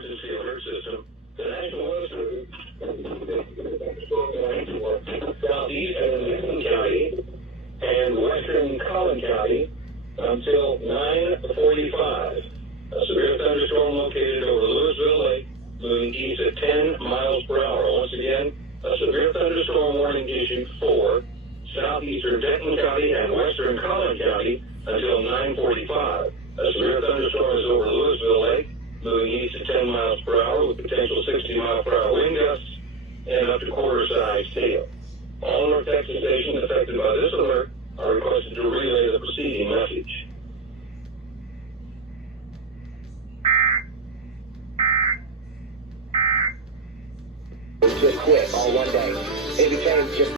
emergency alert system. The National Weather Service southeastern Newton County and western Collin County until 9:45. A severe thunderstorm located over Louisville Lake, moving east at 10 miles per hour. Once again, a severe thunderstorm warning issued for southeastern Denton County and western Collin County until 9:45. A severe thunderstorm is over Louisville Lake, moving east at 10 miles per hour with potential 60-mile-per-hour wind gusts and up to quarter-size hail. All North Texas stations affected by this alert are requested to relay the preceding message. Just quit all one day. It became just